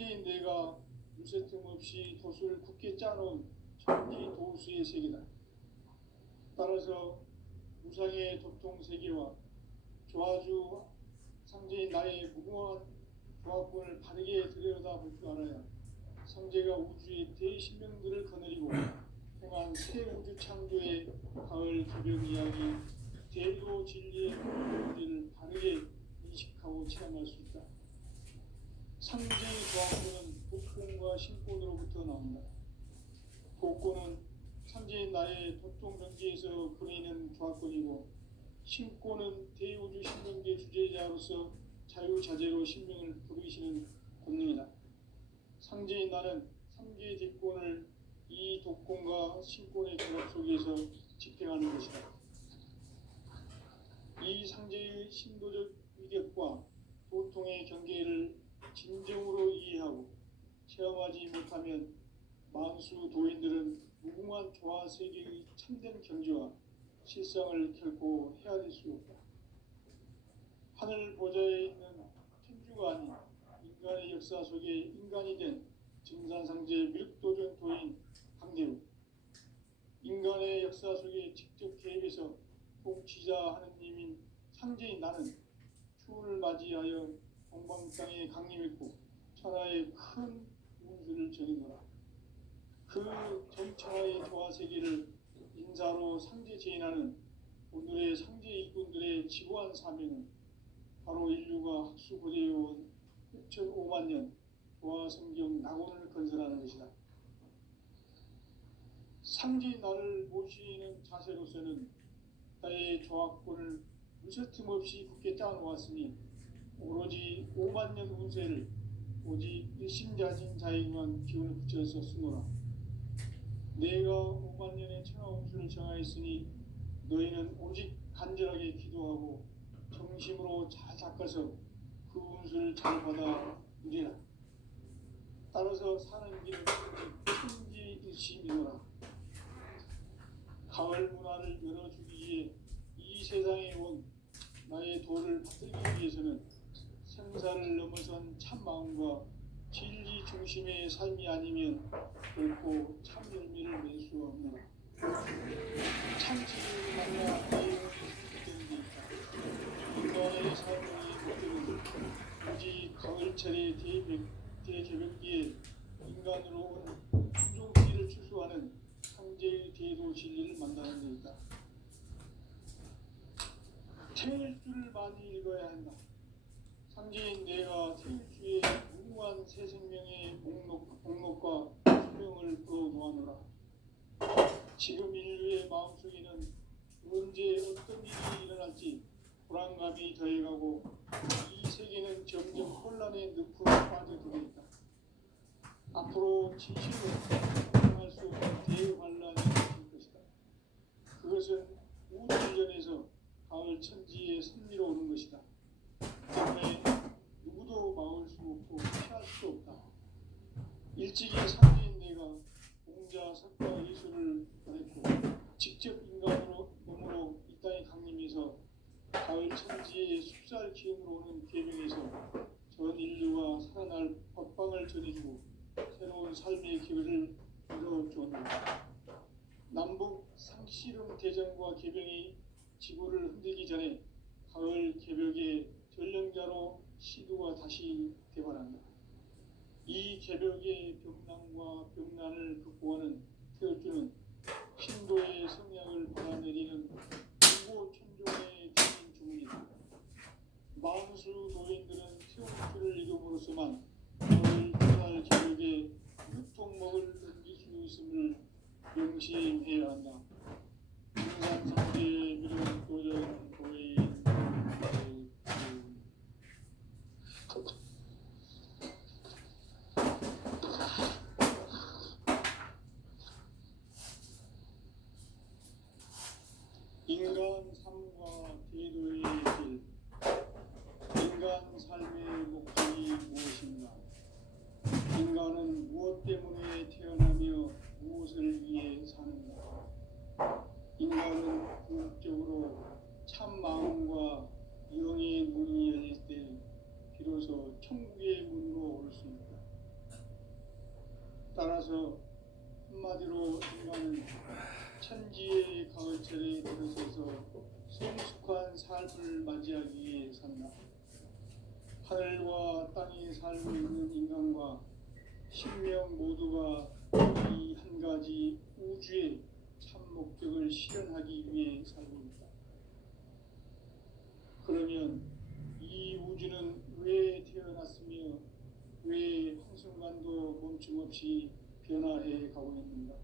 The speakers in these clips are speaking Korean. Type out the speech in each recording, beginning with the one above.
상제인 내가 무쇠틈 없이 돛을 굳게 짜놓은 천지 도수의 세계다. 따라서 무상의 도통 세계와 조아주 상제인 나의 무궁한 조합권을 바르게 들여다볼 줄 알아야 상제가 우주의 대신명들을 거느리고 행한 새 우주 창조의 가을 개벽 이야기 대로 진리의 문제를 바르게 인식하고 체험할 수 있다. 상제의 조합권은 복권과 신권으로부터 나온다. 복권은 상제인 나의 도통 경지에서 보내는 조합권이고, 신권은 대우주 신명계 주제자로서 자유자재로 신명을 부르시는 권능이다. 상제인 나는 3개의 뒷권을 이 독권과 신권의 결합 속에서 집행하는 것이다. 이 상제의 신도적 위격과 도통의 경계를 진정으로 이해하고 체험하지 못하면 만수 도인들은 무궁한 조화 세계의 참된 경지와 실상을 결코 헤아릴 수 없다. 하늘 보좌에 있는 천주가 아닌 인간의 역사 속에 인간이 된 증산상제 밀도전 도인 강대우, 인간의 역사 속에 직접 개입해서 통치자 하느님인 상제인 나는 추운을 맞이하여 동방땅에 강림했고 천하의 큰 운수를 전이노라. 그 전천하의 조화 세계를 인사로 상제 제인하는 오늘의 상제 일꾼들의 지고한 사명은 바로 인류가 학수고대해온 6,500만 년 조화 성경 낙원을 건설하는 것이다. 상제인 나를 모시는 자세로서는 나의 조합권을 무쇠틈 없이 굳게 짜놓았으니 오로지 5만 년 운세를 오직 일심자진 자에게만 기운을 붙여서 쓰노라. 내가 5만 년의 천하 운수를 정하였으니 너희는 오직 간절하게 기도하고 정심으로 잘 닦아서 그 운수를 잘 받아 누리라. 따라서 사는 길은 천지일심이노라. 가을 문화를 열어주기 위해 이 세상에 온 나의 도를 받들기 위해서는 생사를 넘어선 참 마음과 진리 중심의 삶이 아니면 결코 참 열매를 맺을 수 없노라. 참지를 만나 내용이 생기는 데 있다. 인간의 삶의 목적은 오직 가을철의 대개벽기에 인간으로 온 충족기를 추수하는 상제의 대도 진리를 만나는 데 있다. 태일주를 많이 읽어야 한다. 상제인 내가 태일주의 무궁한 새 생명의 목록과 수명을 풀어놓아노라. 지금 인류의 마음속에는 언제 어떤 일이 일어날지 불안감이 더해가고 이 세계는 점점 혼란의 늪으로 빠져들고 있다. 앞으로 진실로 상상할 수 없는 대환란이 있을 것이다. 그것은 우주전에서 가을 천지에 선미로 오는 것이다. 때문에 누구도 막을 수 없고 피할 수 없다. 일찍이 상제인 내가 공자, 석가, 예수를 보냈고 직접 인간으로 몸으로 이 땅에 강림해서 가을 천지의 숲살 기운으로 오는 계명에서 전 인류가 살아날 법방을 전해주고 새로운 삶의 기회를 열어주었다. 남북 상씨름 대전과 개병이 지구를 흔들기 전에 가을 개벽의 전령자로 시도가 다시 대발한다. 이 개벽의 병난과 병난을 극복하는 태어주는 신도의 성약을 받아내리는 중고 천종의 대인 주문이다. 만수 도인들은 태어주를 이름으로서만 가을 그날 개벽의 유통목을 넘길 수 있음을 명심해야 한다. 인산상계의 미륵 도전 도인 인간 삶과 대도의 길. 인간 삶의 목적이 무엇인가? 인간은 무엇 때문에 태어나며 무엇을 위해 사는가? 인간은 궁극적으로 참 마음과 영의 문이 열릴 때 비로소 천국의 문으로 올 수 있다. 따라서 한마디로 인간은 천지의 가을철에 들어서서 성숙한 삶을 맞이하기 위해 산다. 하늘과 땅에 살고 있는 인간과 신명 모두가 이 한 가지 우주의 참 목적을 실현하기 위해 살고 있다. 그러면 이 우주는 왜 태어났으며 왜 한순간도 멈춤없이 변화해 가고 있는가?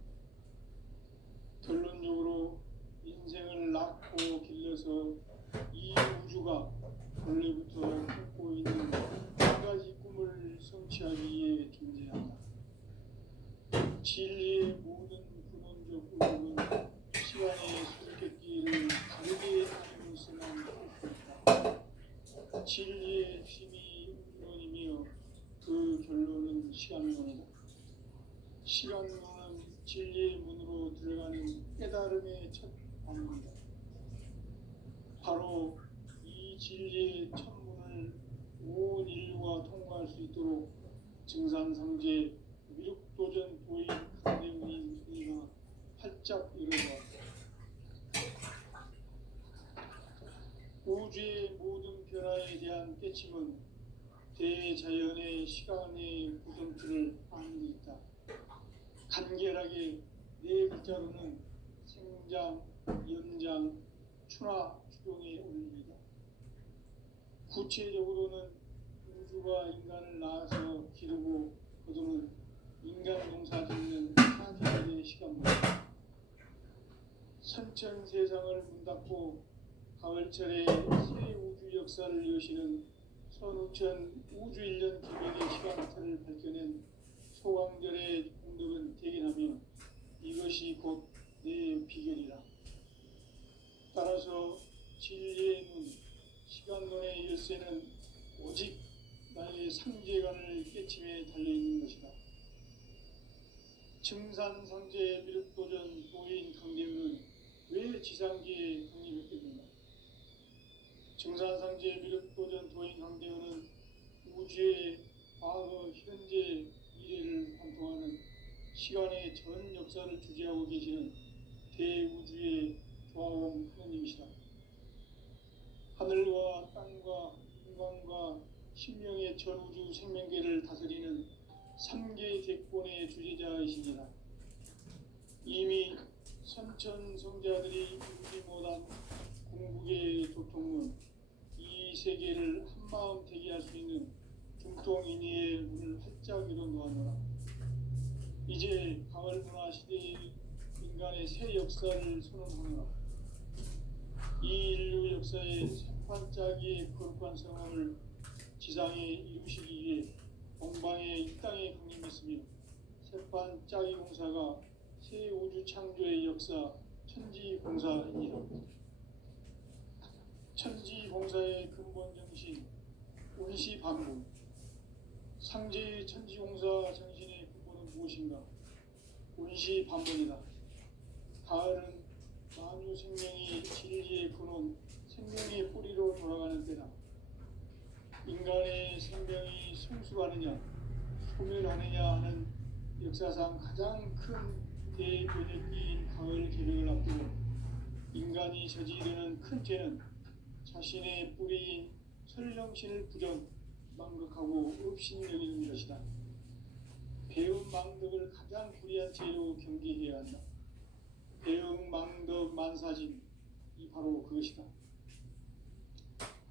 결론적으로 인생을 낳고 길러서 이 우주가 원래부터 품고 있는 한 가지 꿈을 성취하기 위해 존재한다. 진리의 모든 근원적 의욕은 시간의 수수께끼를 다르게 아니면서만 할 수 있다. 진리의 힘이 근원이며 그 결론은 시간론이다. 시간론은 진리의 문으로 들어가는 깨달음의 첫 방문이다. 바로 이 진리의 첫 문을 온 인류가 통과할 수 있도록 증산상제 미륵도전 도인 강대훈인 이가 활짝 일어났다. 우주의 모든 변화에 대한 깨침은 대자연의 시간의 구성틀을 아는 데 있다. 간결하게 네 글자로는 생장, 연장, 추나, 추동의 원리이다. 구체적으로는 우주가 인간을 낳아서 기르고 거두는 인간 농사 짓는 4개월의 시간입니다. 선천 세상을 문 닫고 가을철에 새 우주 역사를 여시는 선우천 우주 1년 기획의 시간틀을 밝혀낸 소강절의 공덕은 대견하며 이것이 곧 내 비결이라. 따라서 진리의 눈, 시간론의 열쇠는 오직 나의 상제관을 깨침에 달려있는 것이다. 증산상제 미륵도전 도인 강대훈은 왜 지상계에 강림했겠는가? 증산상제 미륵도전 도인 강대훈은 우주의 과거, 현재, 미래를 관통하는 시간의 전 역사를 주재하고 계시는 대우주의 조화원 하느님이시다. 하늘과 땅과 인간과 신명의 전우주 생명계를 다스리는 3계 대권의 주제자이시니라. 이미 선천성자들이 이루지 못한 궁극의 도통문, 이 세계를 한마음 대기할 수 있는 중통인의의 문을 활짝 열어놓았노라. 이제 가을 문화 시대의 인간의 새 역사를 선언하노라. 이 인류 역사의 새판짜기의 거룩한 성함을 지상에 이루시기 위해 동방의 이 땅에 강림했으며 새판짜기 공사가 새 우주 창조의 역사 천지공사이니라. 천지공사의 근본 정신 운시반복. 상제의 천지공사 정신의 근본은 무엇인가? 운시반복이다. 가을은 만유 생명이 진리의 근원, 생명의 뿌리로 돌아가는 때다. 인간의 생명이 성숙하느냐, 소멸하느냐 하는 역사상 가장 큰 대변혁기인 가을 개벽을 앞두고 인간이 저지르는 큰 죄는 자신의 뿌리인 설령신을 부정, 망극하고 업신여기는 것이다. 배운 망덕을 가장 불의한 죄로 경계해야 한다. 배응 망덕 만사진, 이 바로 그것이다.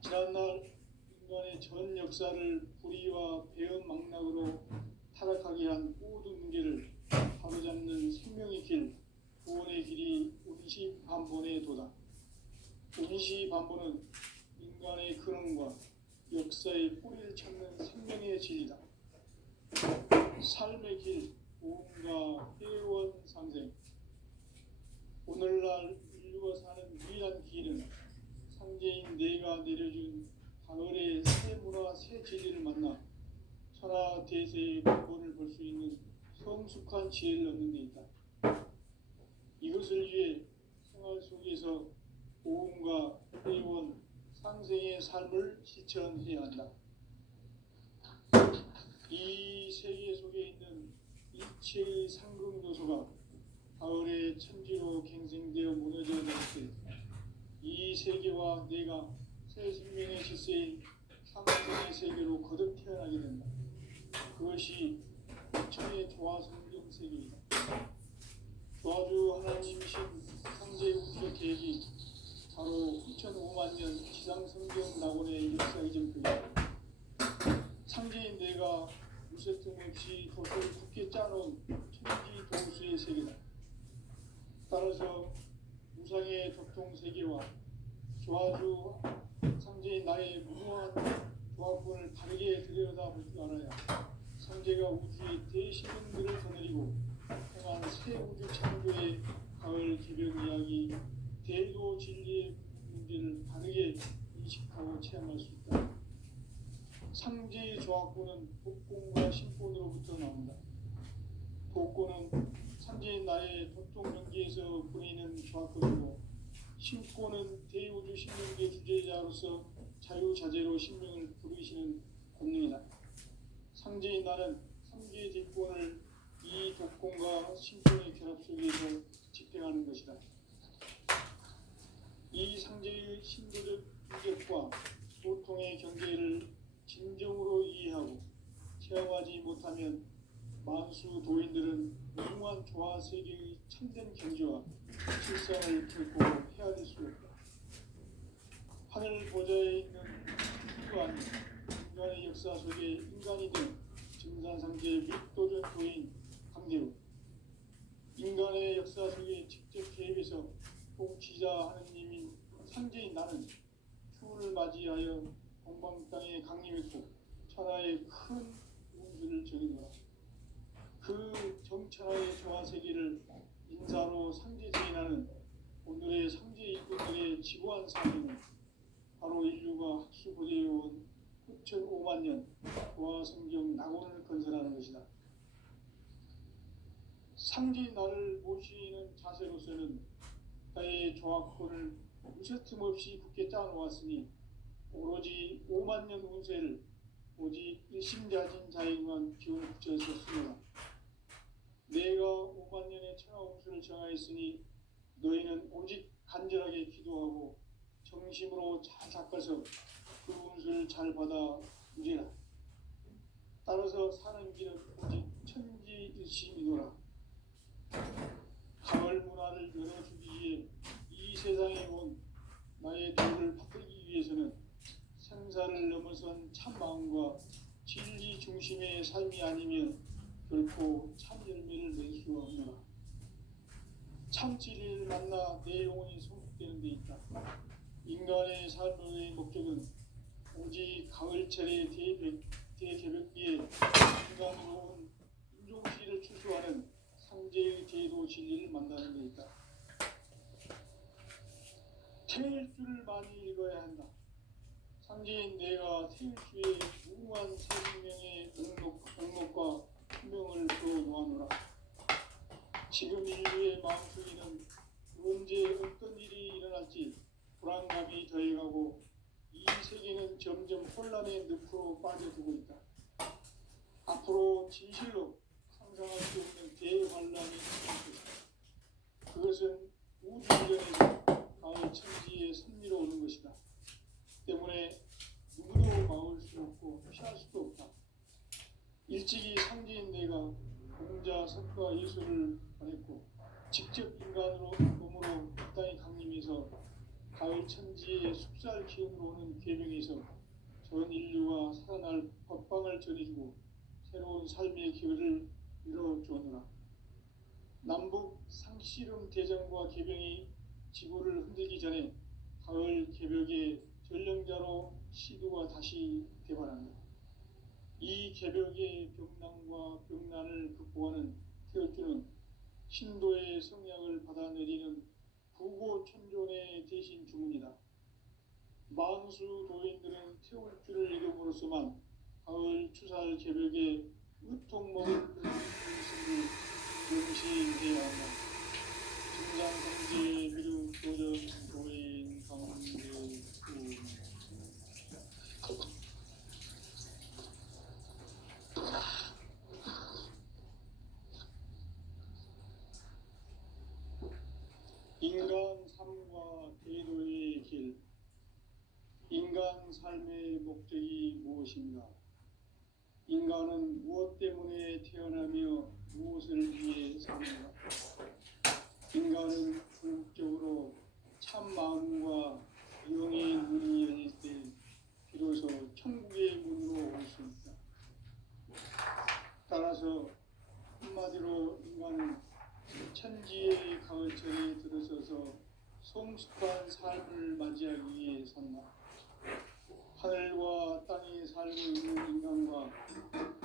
지난날 인간의 전 역사를 불의와 배응 망락으로 타락하게 한 모든 문제를 바로잡는 생명의 길, 구원의 길이 운시반본의 도다. 운시반본은 인간의 근원과 역사의 뿌리를 찾는 생명의 진리다. 삶의 길, 보험과 회원상생. 오늘날 인류가 사는 유일한 길은 상제인 내가 내려준 가을의 새 문화, 새 진리를 만나 천하대세의 근본을 볼 수 있는 성숙한 지혜를 얻는 데 있다. 이것을 위해 생활 속에서 보험과 회원, 상생의 삶을 실천해야 한다. 이 세계 속에 있는 일체 세계와 내가 새 생명의 질서인 상생의 세계로 거듭 태어나게 된다. 그것이 천의 조화 성경 세계이다. 조화주 하나님이신 상제 우주의 계획이 바로 2005만 년 지상 성경 낙원의 역사 이전표이다. 상제인 내가 무쇠 틈 없이 돛을 굳게 짜놓은 천지 도수의 세계다. 따라서 무상의 도통 세계와 조화주 상제인 나의 무모한 조합권을 바르게 들여다볼 줄 알아야 상제가 우주의 대신론들을 거느리고 행한 새 우주 창조의 가을 개벽 이야기 대도 진리의 문제를 바르게 인식하고 체험할 수 있다. 상제의 조합권은 복권과 신권으로부터 나온다. 복권은 상제인 나의 도통 연기에서 보이는 조합권이고, 신권은 대우주 신명계 주제자로서 자유자재로 신명을 부르시는 권능이다. 상제인 나는 상제의 대권을 이 독권과 신권의 결합 속에서 집행하는 것이다. 이 상제의 신도적 인격과 보통의 경계를 진정으로 이해하고 체험하지 못하면 만수 도인들은 무궁한 조화 세계의 참된 경지와 실상을 결코 헤아릴 수 없다. 하늘 보좌에 있는 누구 아닌 인간의 역사 속에 인간이 된 증산상제 및 도전 도인 강대우, 인간의 역사 속에 직접 개입해서 통치자 하느님인 상제인 나는 추운을 맞이하여 동방 땅에 강림했고 천하의 큰 운수를 전이노라. 그 정천하의 조화 세계를 인사로 상제 제인하는 오늘의 상제 일꾼들의 지고한 사명은 바로 인류가 학수부대해온 9,500만 년 조화 성경 낙원을 건설하는 것이다. 상제인 나를 모시는 자세로서는 나의 조합권을 무쇠틈 없이 굳게 짜놓았으니 오로지 5만 년 운세를 오직 일심자진 자에게만 기운을 붙여서 쓰노라. 내가 5만 년의 천하 운수를 정하였으니 너희는 오직 간절하게 기도하고 정심으로 잘 닦아서 그 운수를 잘 받아 누리라. 따라서 사는 길은 오직 천지일심이노라. 가을 문화를 열어주기 위해 이 세상에 온 나의 도를 받들기 위해서는 생사를 넘어선 참 마음과 진리 중심의 삶이 아니면 결코 참 열매를 낼 수 없노라. 참 진리를 만나 내 영혼이 성숙되는 데 있다. 인간의 삶의 목적은 오직 가을철의 대개벽기에 인간으로 온 인종시를 추수하는 상제의 대도 진리를 만나는 데 있다. 태일주를 많이 읽어야 한다. 상제인 내가 태일주의 무궁한 생명의 목록과 표명을 풀어놓아노라. 지금 인류의 마음속에는 언제 어떤 일이 일어날지 불안감이 더해가고 이 세계는 점점 혼란의 늪으로 빠져들고 있다. 앞으로 진실로 상상할 수 없는 대환란이 있을 것이다. 그것은 우주전에서 가을 천지의 섭리로 오는 것이다. 때문에 누구도 막을 수 없고 피할 수도 없다. 일찍이 상제인 내가 공자, 석가, 예수를 보냈고 직접 인간으로 몸으로 땅에 강림해서 가을 천지의 숙살 기운으로 오는 계명에서 전 인류가 살아날 법방을 전해주고 새로운 삶의 기회를 이뤄주었노라. 남북 상씨름 대전과 개병이 지구를 흔들기 전에 가을 개벽의 전령자로 시도가 다시 되발한다. 이 개벽의 병난과 병난을 극복하는 태어주는 신도의 성약을 받아내리는 부고천존의 대신 주문이다. 만수 도인들은 태울주를 이름으로서만 가을 추살 개벽의 으통먹을 의심을 명시해야 한다. 증장성지 미륵 도전 도인 강대우 인간 삶과 대도의 길. 삶의 목적이 무엇인가? 인간은 무엇 때문에 태어나며 무엇을 위해 사는가? 인간은 궁극적으로 참 마음과 영의 문이 열릴 때 비로소 천국의 문으로 올 수 있다. 따라서 한마디로 인간은 천지의 가을철에 들어서서 성숙한 삶을 맞이하기 위해 산다. 하늘과 땅에 살고 있는 인간과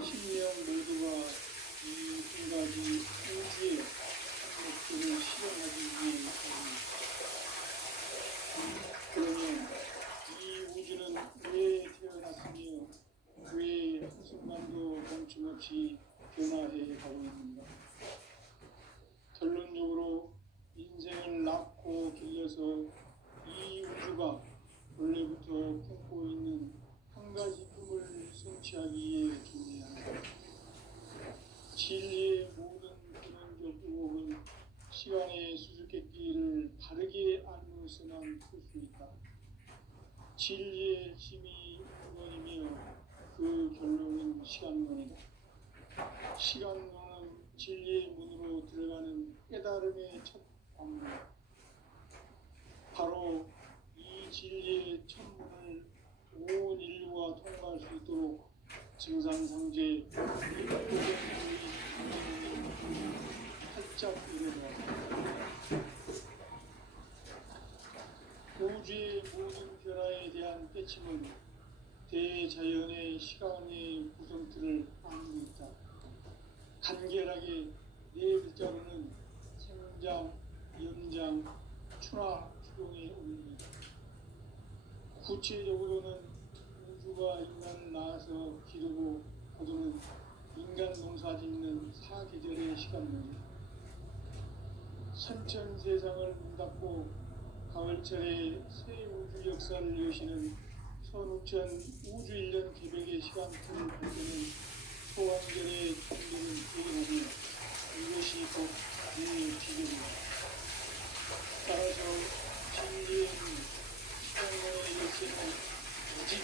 신령 모두가 이 두 가지 우주의 목적을 실현하기 위해 산다. 그러면 이 우주는 왜 태어났으며 왜 한순간도 멈춤없이 변화해 가고 있는가? 결론적으로 인생을 낳고 길러서 이 우주가 원래부터 품고 있는 한 가지 꿈을 성취하기 위해 존재한다. 진리의 모든 근원적 의혹은 시간의 수수께끼를 바르게 알면서만 풀 수 있다. 진리의 힘이 근원이며 그 결론은 시간론이다. 시간론은 진리의 문으로 들어가는 깨달음의 첫 방문이다. 바로 이 진리의 천문을 온 인류가 통과할 수 있도록 증산상제 일부분의 활짝 일어나왔다. 우주의 모든 변화에 대한 깨침은 대자연의 시간의 구성틀을 안고 있다. 간결하게 네 글자로는 생장, 연장, 추나, 추동의 원리이다. 구체적으로는 우주가 인간을 낳아서 기르고 거두는 인간 농사 짓는 사계절의 시간론이다. 선천 세상을 문닫고 가을철에 새 우주 역사를 여시는 선우천 우주 1년 개백의 시간틀을 볼 때는 소환절의 천리를 기억하며 이것이 곧 내 지경이다. 따라서 진리의 시간론의 열쇠는 오직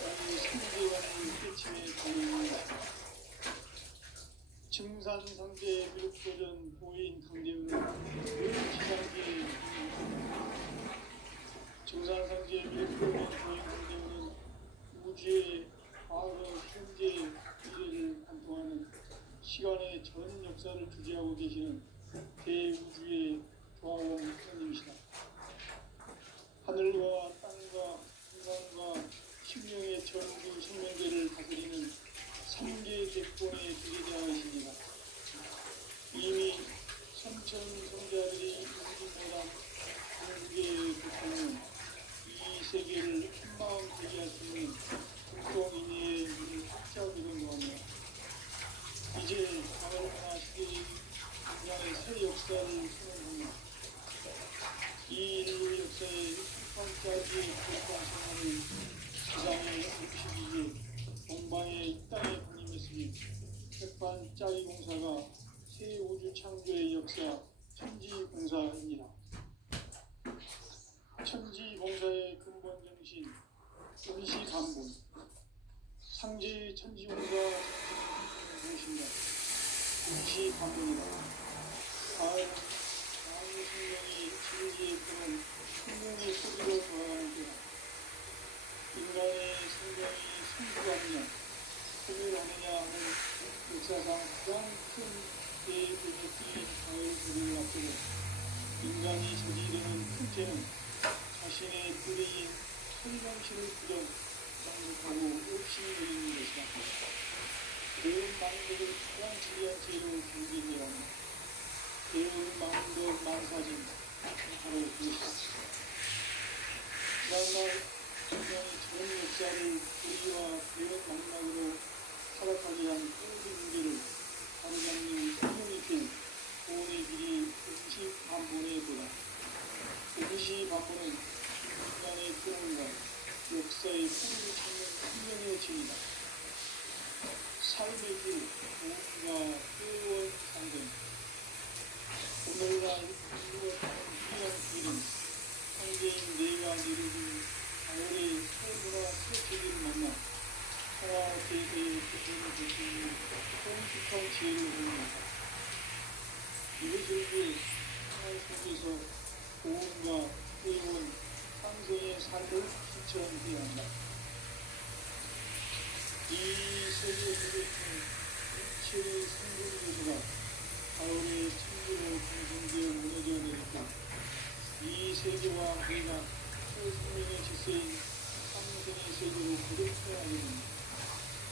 나의 성제와의 깨침에 달려있다. 증산상제 미륵도전 보인 강대우는 늘 지상계의 증산상제 미륵도전 보인 강대우는 우주의 과거, 현재, 미래를 관통하는 시간의 전 역사를 주재하고 계시는 대우주의 조화원 스님이시다. 하늘과 땅과 인간과 심령의 전부 생명계를 다스리는 3계 대권의 주제자이십니다. 이미 삼천 성자들이 인지보다 중국의 고통은 이 세계를 한마음 되게 할 수 있는 국동인의의 문을 확장 이룬 거며 이제 가을문화 시대의 인간의 새 역사를 선언합니다. 이 인류 역사의 한까지의 고통 생활을 지상에 옮기시기에 동방의 이 땅에 군림했으니 백반 짜기 공사가 새 우주 창조의 역사 천지공사입니다. 천지공사의 근본 정신 임시반본 상제의 천지공사 무엇인가? 임시반본이다. 가을 마음의 생명이 진리의 끄는 생명의 소리로 돌아가는 때다. 인간의 생명이 승부하느냐 소멸하느냐 하는 역사상 가장 큰 대변혁이 가을 소리를 앞두고 인간이 저지르는 큰 죄는 자신의 뿌리인 설명실을 부정 만족하고 욕심이 있는 것이다. 배운 망덕을 가장 중요한 죄로 경계해야 합니다. 배운 망덕 만사진 바로 그것이다. 지난날 인간의 전 역사를 우리와 배운 망락으로 타락하게 한 모든 문제를 바로잡는 훌륭히 구원의 길이 임시반본의 도다. 임시반본은 인간의 구원과 역사의 뿌리를 찾는 생명의 진이다. 삶의 길, 보험과 회원 상등 오늘날 인류가 타는 훌륭한 길은 상대인 내가 내려준 가을의 새보라 새 세계 생활 속에서 고음과 회원 상생의 삶을 실천해야 한다. 이 세계에서 일체의 생존 요소가 가을의 천지로 방송되어 무너져 내렸고 이 세계와 우리가 생명의 질서인 상생의 세계로 거듭해야 하게 됩니다.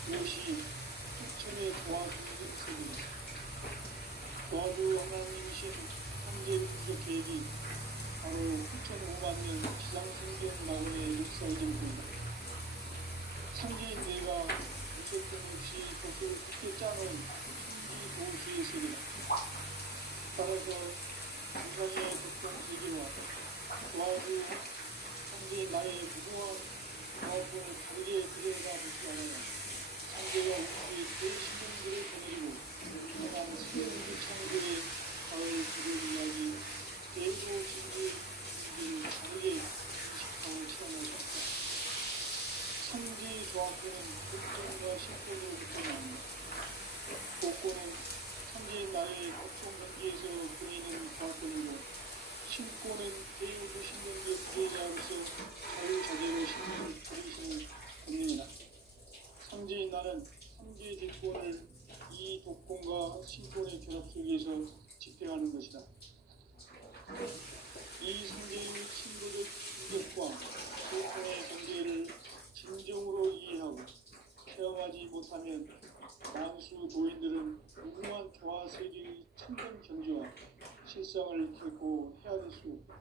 이것이 흑천의 도와주는 세계입니다. 도와주 하나님이신 창조 구속 계획이 바로 9,500년 지상생전 낙원의 역사의 전부입니다. 창조인 내가 무조건 없이 돛을 굳게 짜는 신비 도시의 세계다. 따라서 인간의 독특한 세계와 도와주 창조인 나의 무궁한 도와주를 다르게 들여다보지 않아야 창조가 우리의 대신령들을 보내고 하나님 세계의 창조의 가을 그런 이야기 대조 신비를 다르게 인식하고 체험할 수 있다. 창조의 조합되는 복종과 신포로부터 나옵니다. 복고는 창조인 나의 고통 경계에서 보이는 조합들이고 신고는 대우도 신령의 부재자로서 자유자재로 신령을 버리시는 권능이다. 창조인 나는 창조의 직권을 이 독권과 신권의 결합 속에서 집행하는 것이다. 이 성경의 신도적 인격과 독권의 경계를 진정으로 이해하고 체험하지 못하면 만수 도인들은 무궁한 교화 세계의 참된 경지와 실상을 결코 헤아릴 수 없다.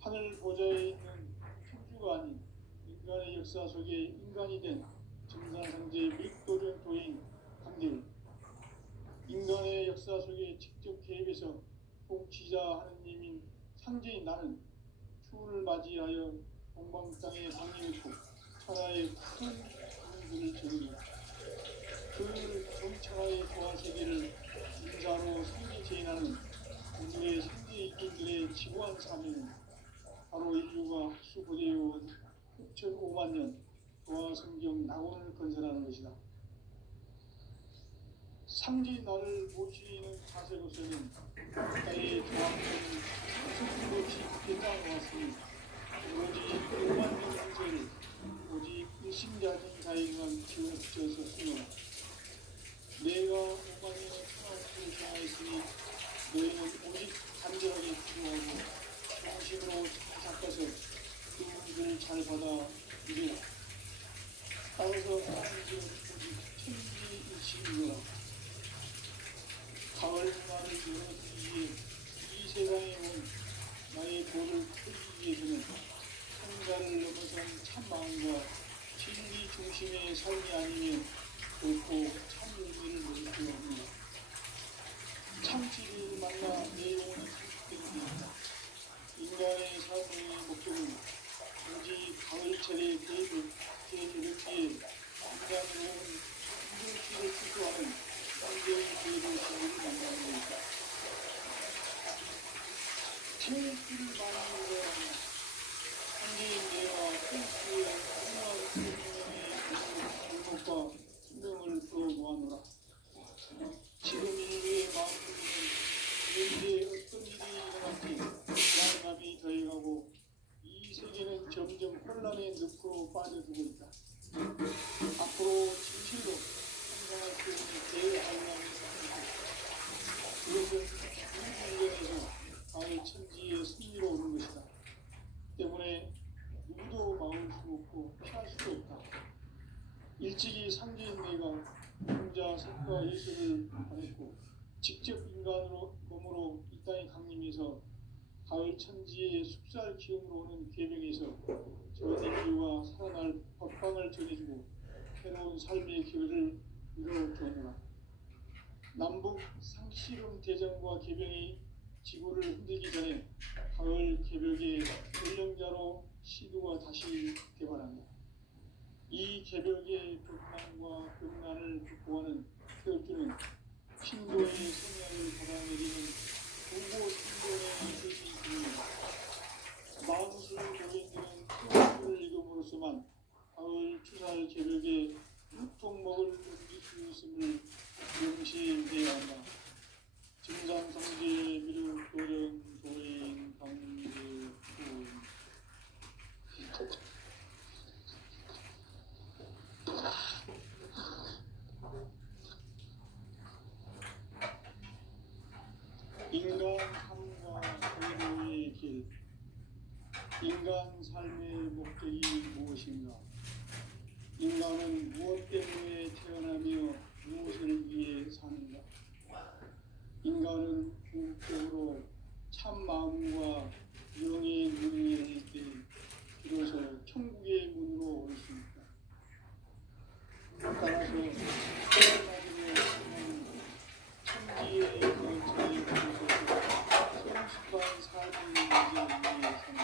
하늘 보좌에 있는 천주가 아닌 인간의 역사 속에 인간이 된 정상상제의 밀도적 도인 관계를 인간의 역사 속에 직접 개입해서 통치자 하느님인 상제인 나는 추운을 맞이하여 동방 땅에 강림했고 천하의 큰 군주를 저지르라. 그 정천하의 조화 세계를 인자로 상기 제인하는 오늘의 상계 이민들의 지구한 사명은 바로 인류가 수고되어온 6,500만 년 조화 성경 낙원을 건설하는 것이다. 상제인 나를 모시는 자세로서는 나의 조합은 스스로 없이 끝나놓았으니 오로지 5만 년 형제를 오직 일심자진 자에게만 지어서 쓰노라. 내가 5만 년의 천하를 향하였으니 너희는 오직 간절하게 기도하고 정심으로 잡아서 그 은혜를 잘 받아 이루라. 따라서 하나님께 오직 천지일심이노라. 가을 문화를 열어주기에 이 세상에 온 나의 도를 풀기 위해서는 성자를 넘어선 참마음과 진리 중심의 삶이 아니면 결코 참 의미를 모를 수 없습니다. 참치를 만나 내 영혼이 상속되게 됩니다. 인간의 삶의 목적은 오직 가을철의 계절기에 인간으로 온 인물기를 추구하는 상대의 계획을 진리를 만나는 것이다. 체육기를 많이 누려야 합니다. 상대인 내와 페이스의 훌륭한 생명의 골목과 생명을 풀어모아노라. 지금 인류의 마음속에는 현재 어떤 일이 일어날지 불안감이 더해가고 이 세계는 점점 혼란의 늪으로 빠져들고 있다. 앞으로 진실로 성장할 수 있는 대환란이 생깁니다. 그것은 인류에서 가을 천지의 승리로 오는 것이다. 때문에 누구도 막을 수 없고 피할 수도 없다. 일찍이 상제인 내가 공자 색과 예술을 보냈고 직접 인간으로 몸으로 이 땅에 강림해서 가을 천지의 숲살 기운으로 오는 계명에서 전 인류가 살아날 법방을 전해주고 새로운 삶의 길을 이루어주었노라. 남북 상씨름 대전과 개병이 지구를 흔들기 전에 가을 개벽의 전령자로 시도가 다시 개발한다. 이 개벽의 벽난과 벽난을 극복하는 태엽주는 신도의 성향을 받아내리는 부고 신도의 대신입니다. 만수 교인들은 태엽주를 읽음으로써만 가을 추살 개벽의 육통목을 옮길 수 있음을 명시해야 한다. 증상성 인간 삶과 공동의 길. 인간 삶의 목적이 무엇인가? 인간은 무엇 때문에 태어나며 무엇을 위해 사는가? 인간은 궁극적으로 참 마음과 영의 문을 열릴 때 비로소 천국의 문으로 올 수 있다. 따라서 태어나기로 하는 천지의 거처에 들어서서 성숙한 삶을 위해 산다.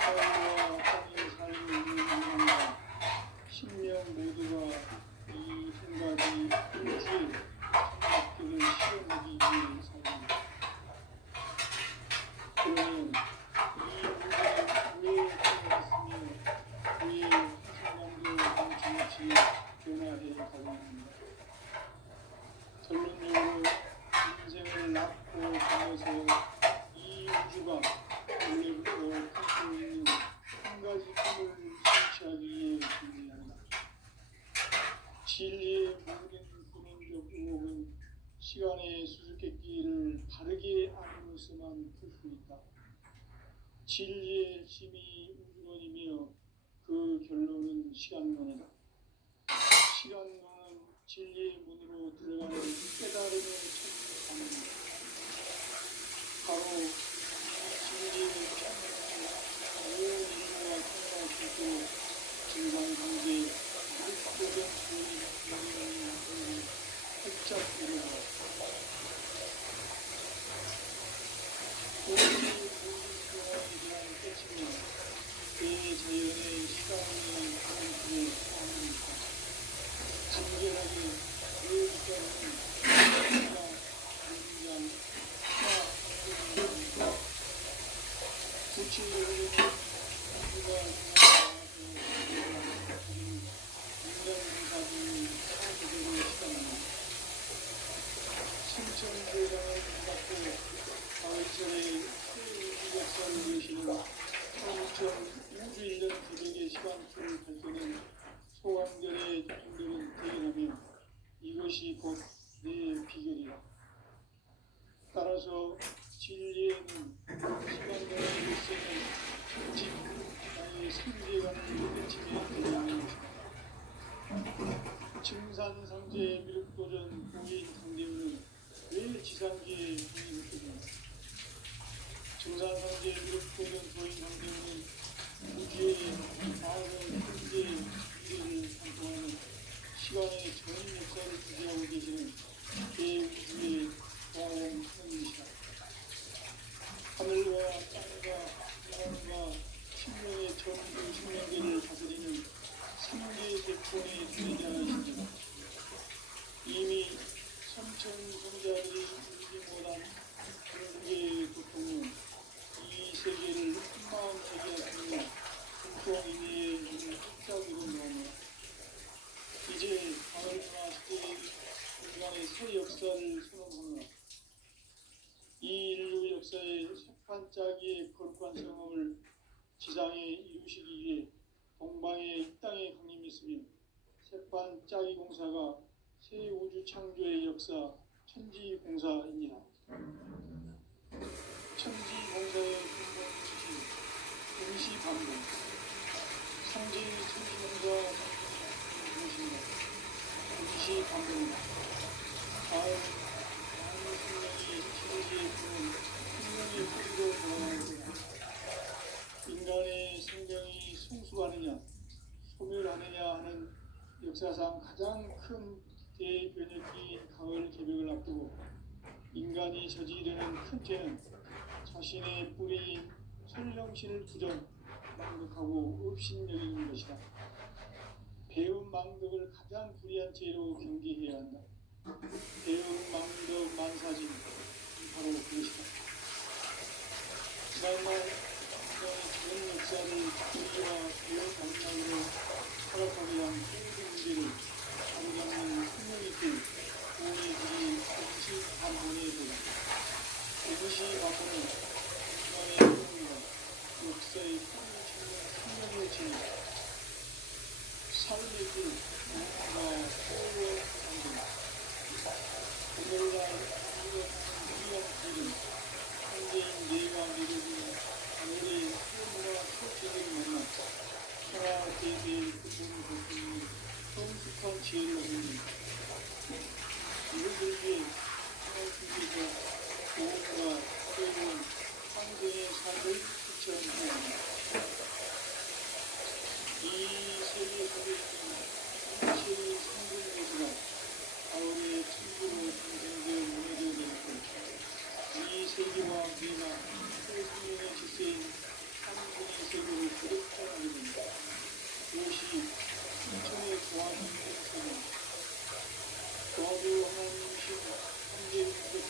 하늘과 땅의 삶을 위해 인간과 신명 모두가 이 한 가지 일주의 목적을 실현하기 위해 살다. 그러면 이 문제는 왜 태어났으며 왜 한순간도 정신없이 변화해 가고 있는가? 결론적으로 인생을 낳고 살면서 이 우주가 원래부터 갖고 있는 한 가지 꿈을 성취하기 위해 준비한다. 진리의 모든 근원적 의혹은 시간의 수수께끼를 바르게 알므로서만 풀 수 있다. 진리의 힘이 우주론이며 그 결론은 시간론이다. 시간론은 진리의 문으로 들어가는 깨달음을 찾는 방법이다. 바로 이 진리를 찾는 온 인류가 통과할 수 있도록 증상상제 일법적 소리 활짝 일어나 모든 동화에 대한 깨침은 대자연의 시간의 방식에 포함됩니다. 간결하게 외국가는 하나, 인장, 하나, 구체적으로 우리가 인간사들이 사회적으로 시간입니다. 신천대장을 받고 가을철에 새우주 역사를 이루시는 천천 우주일년 새벽의 시간표를 밝혀낸 소강들의 주인들은 대견하며 이것이 곧 내 비결이다. 따라서 진리에는 시간과 일생은 즉 나의 상제관을 깨치며 대응하는 것이다. 증산상제의 미륵도전 고인 상대는 왜 지상기에 도인했겠는가? 증산상제의 미륵도전 도인 상대는 우주의 과거, 현재, 미래를 상통하는 시간의 전인 역사를 주재하고 계시는 대우주의 과원 하느님이시다. 하늘과 땅과 인간과 신명의 전부 신명계를 다스리는 3대 대통의 대장이십니다. 이미 삼천성자들이 이루지 못한 중국의 고통은 이 세계를 한마음하게 하시며 국통 이내에 눈을 흑자으로 넣으며 이제 하늘과 시대의 인간의 새 역사를 선언하노라. 이 인류 역사의 새반짝이의 거룩한 성험을 지상에 이루시기 위해 동방의 이 땅에 강림했으며 새반짝이 공사가 새 우주 창조의 역사 천지공사입니다. 천지공사의 근본이신 임시반복 상제의 천지공사 무엇인가? 임시반복입니다. 다음 많은 생명이 천지에 부는 생명의 뿌리로 돌아가는 인간의 생명이 성숙하느냐 소멸하느냐 하는 역사상 가장 큰 대변혁기 가을 개벽을 앞두고 인간이 저지르는 큰 죄는 자신의 뿌리인 설령신을 부정, 망덕하고 업신여기는 것이다. 배운 망덕을 가장 불의한 죄로 경계해야 한다. 배운 망덕 만사진 바로 그것이다. 지난날 전 역사를 우리와 배운 방향으로 타락하게 한 모든 문제를 바로잡는 생명의 길 구원의 길이 임시반복에 보다. 임시반복은 인간의 행동과 역사의 뿌리를 찾는 생명을 지닌 삶의 길 무엇보다 소원한 겁니다.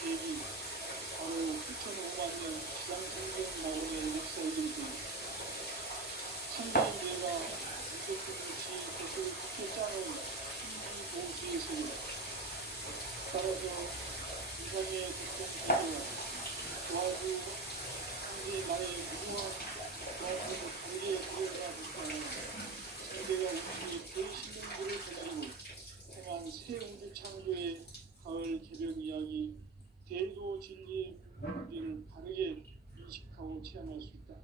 계획이 바로 9,500만 년 지상 생명 낙원의 역사이기 때문에 창조인 내가 무섭듯이 것을 굳게 짜는 신비도시의 세계다. 따라서 이상의 교통사고와 도와주 상대의 나의 무궁한 도와주는 관계에 들어가 볼까는 상대가 우리 대신령들을 가지고 행한 새 우주 창조의 가을 개벽 이야기 대도 진리의 문제를 바르게 인식하고 체험할 수 있다.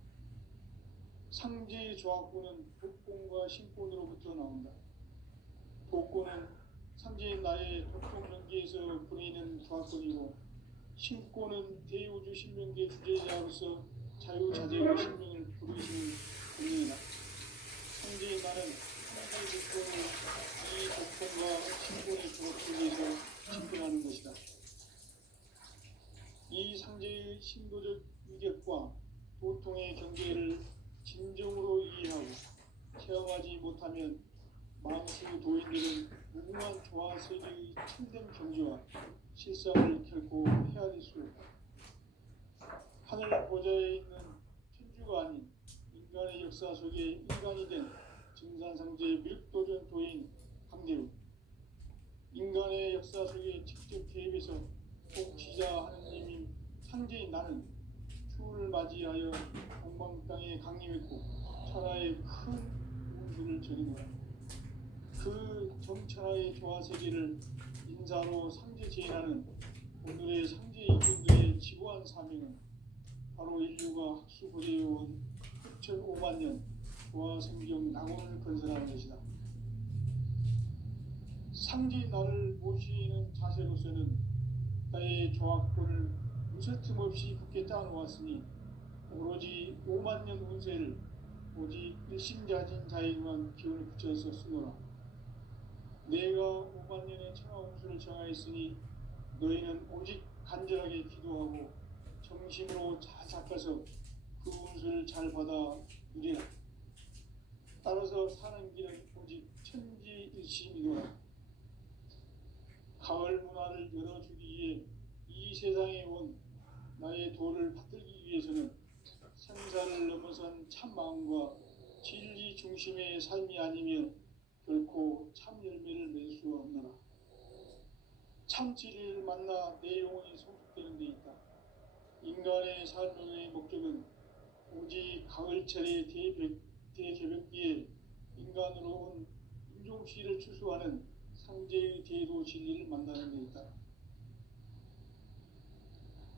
상제의 조합구는 복권과 신권으로부터 나온다. 복권은 상제의 나의 도통 연계에서 보내는 조합권이고 신권은 대우주 신명계 주제자로서 자유자재의 신명을 부르시는 권능이다. 상제의 나는 상제의 복권을 이 복권과 신권의 조합권에서 집행하는 것이다. 이 상제의 신도적 위격과 도통의 경계를 진정으로 이해하고 체험하지 못하면 만수 도인들은 무궁한 조화 세계의 참된 경지와 실상을 결코 헤아릴 수 없다. 하늘 보좌에 있는 천주가 아닌 인간의 역사 속에 인간이 된 증산상제의 밀도전 도인 강대우, 인간의 역사 속에 직접 개입해서 통치자 하느님인 상제인 나는 추운을 맞이하여 동방 땅에 강림했고 천하의 큰 운수를 전이노라. 그 정천하의 조화 세계를 인사로 상제 제인하는 오늘의 상제 이군들의 지고한 사명은 바로 인류가 학수고대해온 6,500만 년 조화 성경 낙원을 건설하는 것이다. 상제 나를 모시는 자세로서는 나의 조합권을 무쇠틈 없이 굳게 짜놓았으니 오로지 5만 년 운세를 오직 일심자진 자에게만 기운을 붙여서 쓰노라. 내가 5만 년의 천하 운수를 정하였으니 너희는 오직 간절하게 기도하고 정심으로 잘 닦아서 그 운수를 잘 받아 누리라. 따라서 사는 길은 오직 천지일심이노라. 가을 문화를 열어주기 위해 이 세상에 온 나의 도를 받들기 위해서는 생사를 넘어선 참마음과 진리 중심의 삶이 아니면 결코 참 열매를 맺을 수 없노라. 참 진리를 만나 내 영혼이 성숙되는 데 있다. 인간의 삶의 목적은 오직 가을철의 대개벽기에 인간으로 온 인종시를 추수하는 상제의 대도 진리를 만나는 데 있다.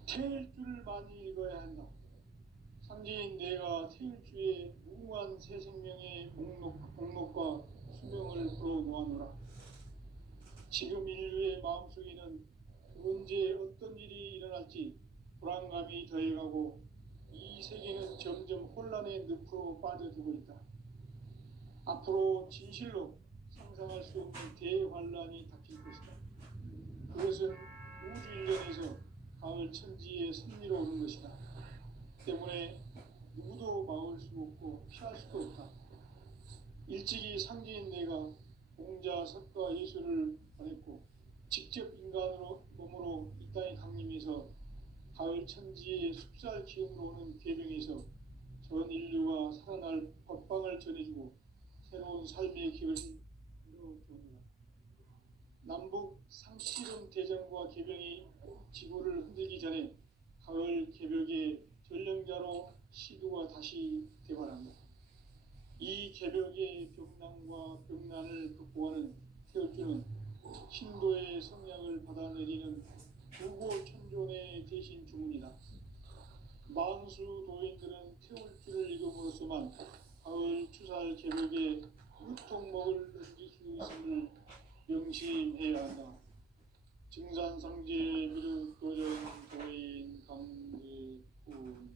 태일 줄을 많이 읽어야 한다. 상제인 내가 태일주의 무궁한 새 생명의 목록과 수명을 불어놓아노라. 지금 인류의 마음속에는 언제 어떤 일이 일어날지 불안감이 더해가고 이 세계는 점점 혼란의 늪으로 빠져들고 있다. 앞으로 진실로 상상할 수 없는 대환란이 닥칠 것이다. 그것은 우주 일련에서 가을 천지의 섭리로 오는 것이다. 때문에 누구도 막을 수 없고 피할 수도 없다. 일찍이 상제인 내가 공자, 석가, 예수를 보냈고 직접 인간으로 몸으로 이 땅에 강림해서 가을 천지의 숲살 기운으로 오는 계명에서 전 인류가 살아날 법방을 전해주고 새로운 삶의 길을 이루어주노라. 남북 상씨름 대전과 개병이 지구를 흔들기 전에 가을 개벽의 전령자로 시도가 다시 대발한다. 이 개벽의 병난과 병난을 극복하는 태울주는 신도의 성량을 받아내리는 부고 천존의 대신 주문이다. 만수 도인들은 태울주를 읽음으로써만 가을 추살 개벽에 유통목을 넘길 수 있음을 명심해야 한다. 증산상제 미륵도전 도인 강제군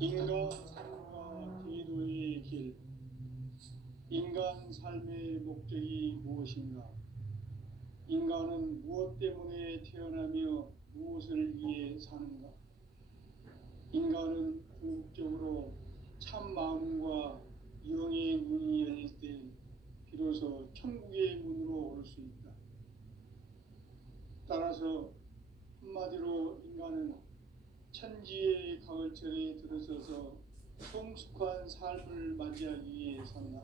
인간 삶과 제도의 길. 인간 삶의 목적이 무엇인가? 인간은 무엇 때문에 태어나며 무엇을 위해 사는가? 인간은 궁극적으로 참 마음과 영의 문이 열릴 때 비로소 천국의 문으로 올 수 있다. 따라서 한마디로 인간은 천지의 가을철에 들어서서 성숙한 삶을 맞이하기 위해 산다.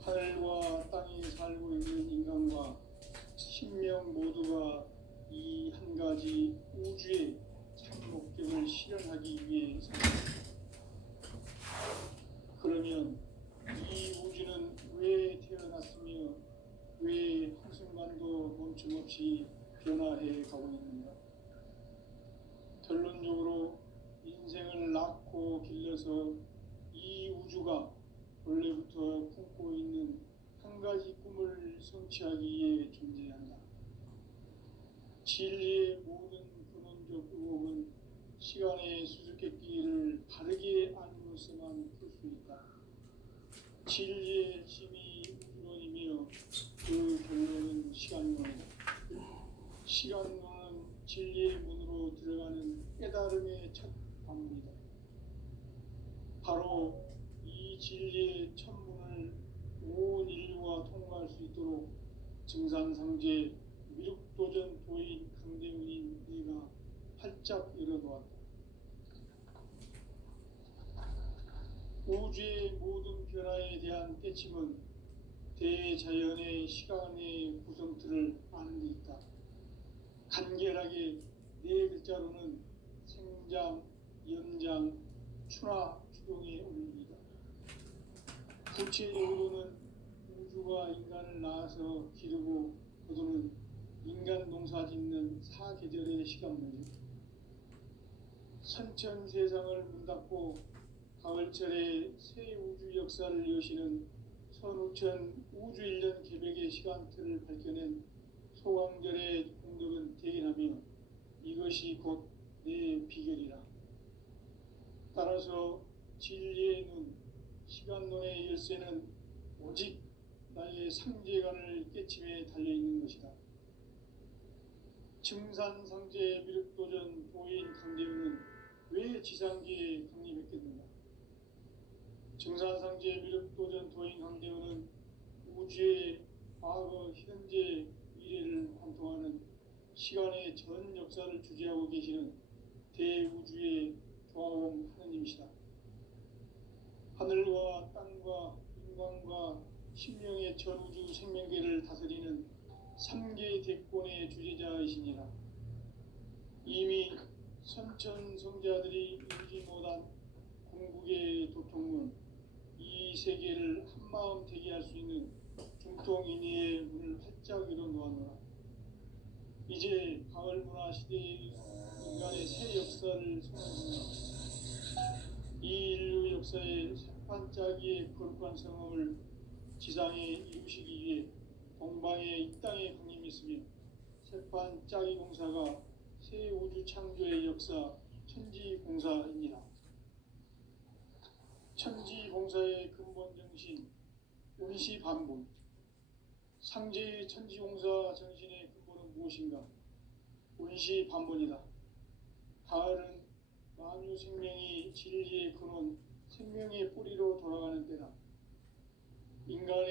하늘과 땅에 살고 있는 인간과 신명 모두가 이 한 가지 우주의 참 목적을 실현하기 위해 산다. 그러면 이 우주는 왜 태어났으며 왜 한순간도 멈춤없이 변화해 가고 있는가? 결론적으로 인생을 낳고 길러서 이 우주가 원래부터 품고 있는 한 가지 꿈을 성취하기 위해 존재한다. 진리의 모든 근원적 의혹은 시간의 수수께끼를 바르게 알므로서만 풀 수 있다. 진리의 핵심이 우주론이며 그 결론은 시간론이다. 시간론은 진리의 문으로 들어가는 깨달음의 첫 방문이다. 바로 이 진리의 첫 문을 온 인류가 통과할 수 있도록 증산상제 미륵도전 도인 강대문인 네가 활짝 열어놓았다. 우주의 모든 변화에 대한 깨침은 대자연의 시간의 구성틀을 아는 데 있다. 간결하게 네 글자로는 생장, 연장, 추나 추동의 원리이다. 구체적으로는 우주가 인간을 낳아서 기르고 거두는 인간 농사 짓는 사계절의 시간문이다. 선천 세상을 문 닫고 가을철에 새 우주 역사를 여시는 선우천 우주 1년 개백의 시간틀을 밝혀낸 소강절의 공덕은 대견하며 이것이 곧 내 비결이라. 따라서 진리의 눈, 시간론의 열쇠는 오직 나의 상제관을 깨침에 달려있는 것이다. 증산상제 미륵도전 도인 강대우는 왜 지상계에 강림했겠는가? 증산상제 미륵도전 도인 강대우는 우주의 과거, 현재, 미래를 관통하는 시간의 전 역사를 주재하고 계시는 대우주의 조화원 하느님이시다. 하늘과 땅과 인간과 신명의 전우주 생명계를 다스리는 3개 대권의 주재자이시니라. 이미 선천성자들이 이루지 못한 궁극의 도통문, 이 세계를 한마음 되게 할 수 있는 중통인의의 문을 활짝 열어놓았노라. 이제 가을문화 시대의 인간의 새 역사를 선언합니다. 이 인류 역사의 새판짜기의 거룩한 성험을 지상에 이루시기 위해 동방에 이 땅에 강림했으며 새판짜기 공사가 새 우주 창조의 역사 천지공사입니다. 천지공사의 근본 정신 운시반본. 상제의 천지공사 정신의 근본은 무엇인가? 운시반본이다. 가을은 만유 생명이 진리의 근원, 생명의 뿌리로 돌아가는 때다.